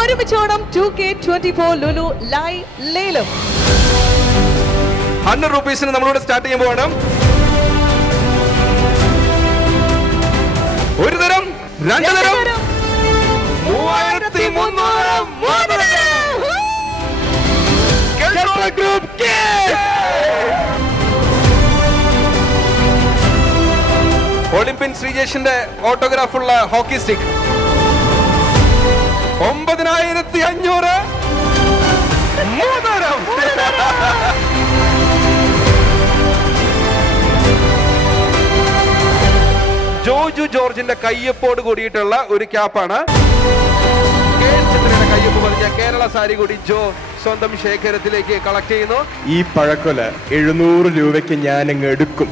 ഒരുമിച്ചോണം 2K24 Lulu live ലേലം. 100 rupees നമ്മളിവിടെ start ചെയ്യാൻ പോകണം. ഒരു തരം, രണ്ട് തരം, 3300 ഗ്രൂപ്പ് ഒളിമ്പ്യൻ ശ്രീജേഷിന്റെ ഓട്ടോഗ്രാഫുള്ള ഹോക്കി സ്റ്റിക്ക് 9500 മൂന്നരം. ജോജു ജോർജിന്റെ കയ്യൊപ്പോട് കൂടിയിട്ടുള്ള ഒരു ക്യാപ്പാണ്. കയ്യൊപ്പ് പറഞ്ഞ കേരള സാരി കൂടി ജോ സ്വന്തം ശേഖരത്തിലേക്ക് കളക്ട് ചെയ്യുന്നു. ഈ പഴക്കൊല 700 രൂപയ്ക്ക് ഞാൻ അങ്ങ് എടുക്കും.